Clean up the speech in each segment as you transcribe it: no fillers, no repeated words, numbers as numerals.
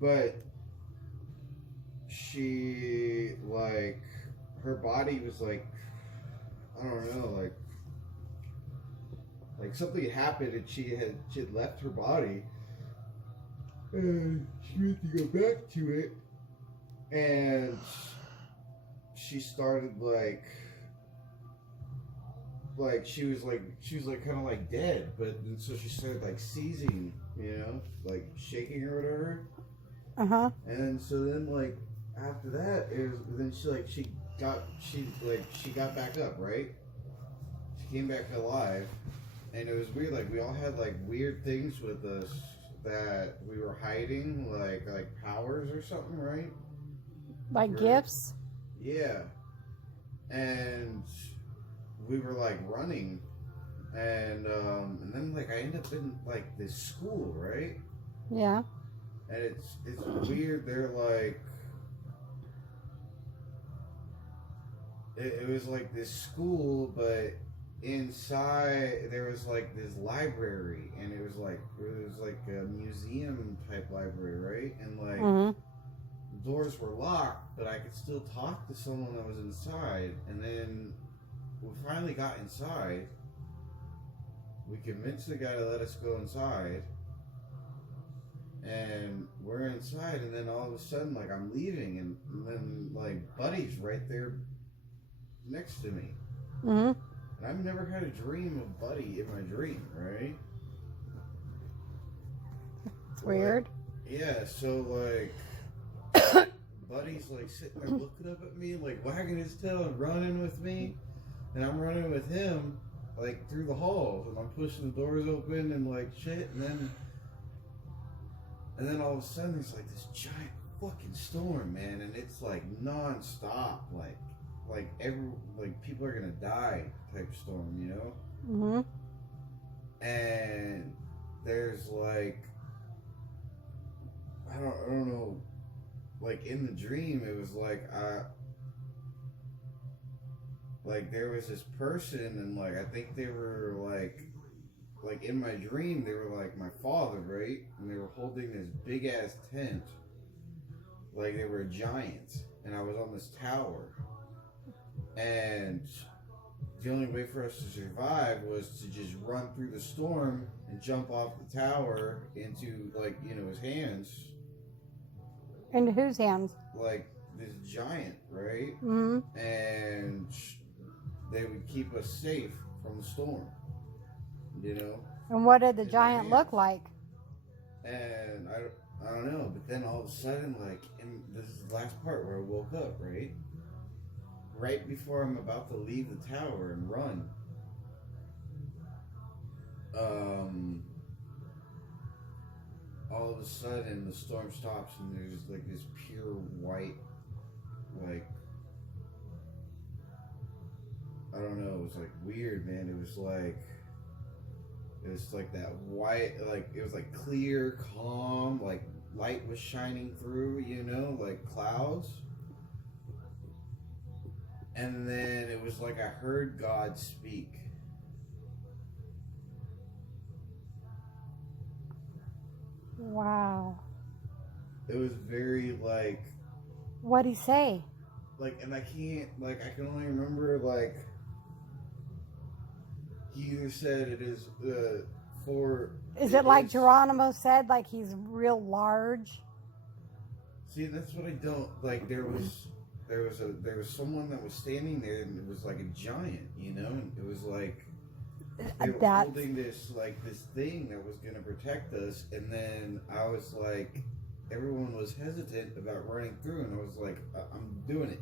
but she like her body was like I don't know like something had happened and she had left her body and she went to go back to it and she started like she was kind of like dead, but so she started like seizing, like shaking or whatever. And so then like after that, then she got back up, right? She came back alive, and it was weird. Like we all had like weird things with us that we were hiding, like powers or something, right? Like gifts. Yeah, and we were like running, and then like I ended up in like this school, right? Yeah. And it's weird. They're like, it was like this school, but inside there was like this library, and it was like a museum type library, right? And like the doors were locked, but I could still talk to someone that was inside. And then we finally got inside. We convinced the guy to let us go inside. And we're inside, and then all of a sudden, like, I'm leaving, and then, like, Buddy's right there next to me. And I've never had a dream of Buddy in my dream, right? It's weird. Yeah, so, like, Buddy's, like, sitting there looking up at me, like, wagging his tail and running with me. And I'm running with him, like, through the halls, and I'm pushing the doors open and, like, shit, and then all of a sudden there's like this giant fucking storm, man, and it's like non-stop, like people are gonna die type storm, you know? And there's like I don't know, like in the dream it was like there was this person, and like I think they were like in my dream, they were like my father, right? And they were holding this big ass tent, like they were giants, and I was on this tower. And the only way for us to survive was to just run through the storm and jump off the tower into his hands. Into whose hands? Like this giant, right? And they would keep us safe from the storm. You know. And what did the giant look like? And I don't know, but then all of a sudden, like, and this is the last part where I woke up, right? Right before I'm about to leave the tower and run. All of a sudden the storm stops and there's like this pure white, like, I don't know, it was like weird, man. It was like that white, like it was like clear, calm, like light was shining through, like clouds. And then it was like I heard God speak. Wow. It was very like. What'd he say? Like, and I can't, like, I can only remember, like, he either said it is for. Is it like Geronimo said, like he's real large? See, that's what I don't like. There was someone that was standing there, and it was like a giant, and it was like they were holding this thing that was gonna protect us, and then I was like, everyone was hesitant about running through, and I was like, I'm doing it.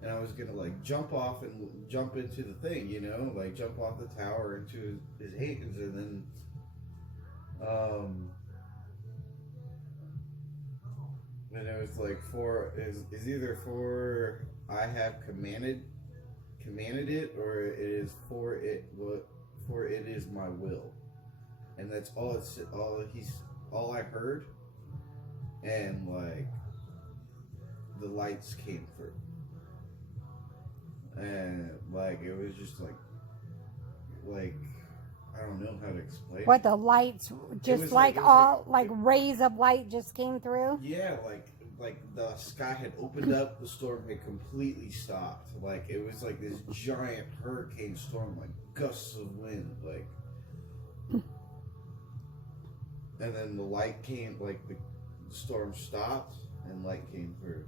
And I was gonna like jump off and jump into the thing, like jump off the tower into his hands, and then and it was like is either for I have commanded it, or it is for it is my will, and that's all I heard, and like the lights came through. And like it was just like I don't know how to explain What it. the lights just was like like- it was all like- like rays of light just came through? Yeah, like the sky had opened up, the storm had completely stopped. Like it was like this giant hurricane storm, like gusts of wind, like. And then the light came, like the storm stopped, and light came through.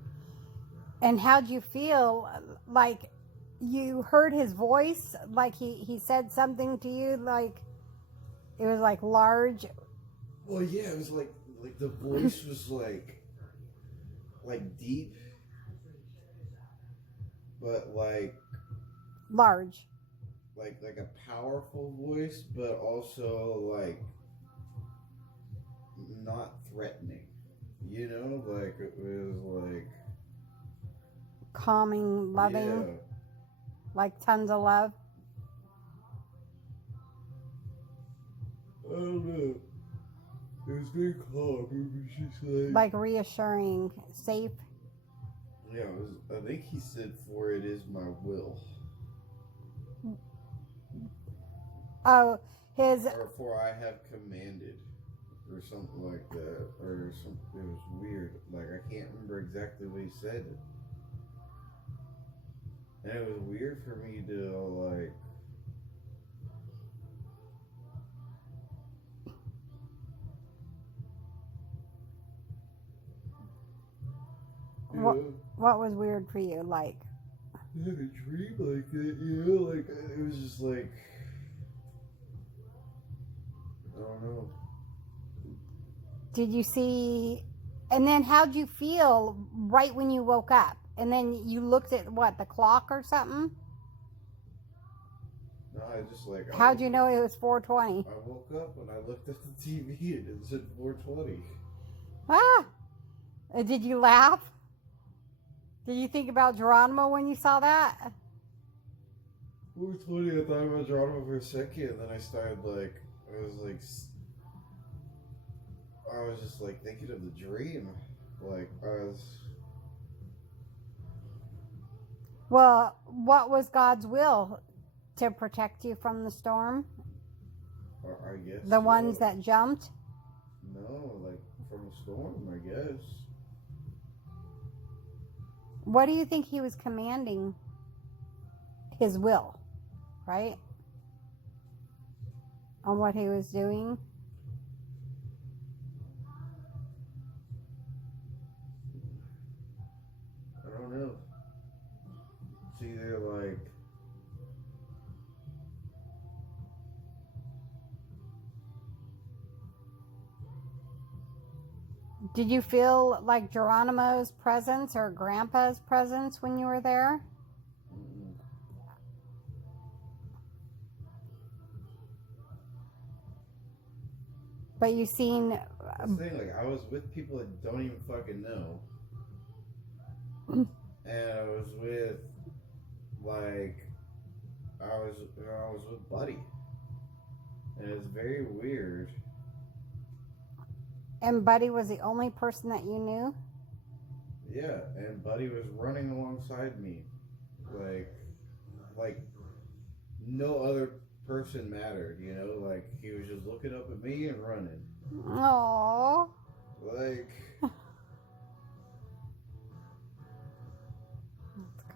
And how'd you feel? Like you heard his voice? Like he said something to you? Like it was like large? Well, yeah, it was like the voice was like deep, but Large. like a powerful voice, but also like not threatening. You know, like it was like Calming, loving, yeah. like tons of love. I don't know. It was very calm. It was just Like reassuring, safe. yeah. It was. I think he said, "For it is my will," Oh, his or "For I have commanded," or something like that, or something. It was weird. Like I can't remember exactly what he said, and it was weird for me to like. what was weird for you? Like I had a dream like that, you know, like it was just like I don't know. did you see? And then how'd you feel right when you woke up? And then you looked at what, the clock or something? No, I just like. How'd you know it was 4:20? I woke up and I looked at the TV and it said 4:20. Ah! Did you laugh? Did you think about Geronimo when you saw that? 4:20. I thought about Geronimo for a second, and then I started like I was just like thinking of the dream, like I was. Well, what was God's will? To protect you from the storm? I guess The ones that jumped? No, like from a storm, I guess. What do you think he was commanding? His will, right? On what he was doing? I don't know. It's either like. Did you feel like Geronimo's presence or Grandpa's presence when you were there? Mm-mm. But you seen That's the thing, like I was with people that don't even fucking know, and I was with like I was with Buddy, and it's very weird. and Buddy was the only person that you knew? Yeah, and Buddy was running alongside me, like no other person mattered, you know. Like he was just looking up at me and running, Oh, like. that's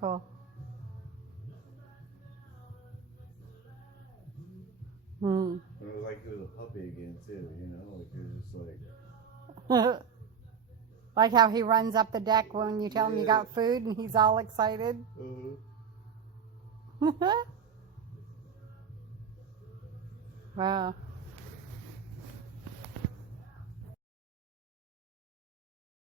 cool. It was like he was a puppy again too, you know. Like it was just like. Like how he runs up the deck when you tell him you got food and he's all excited. Wow.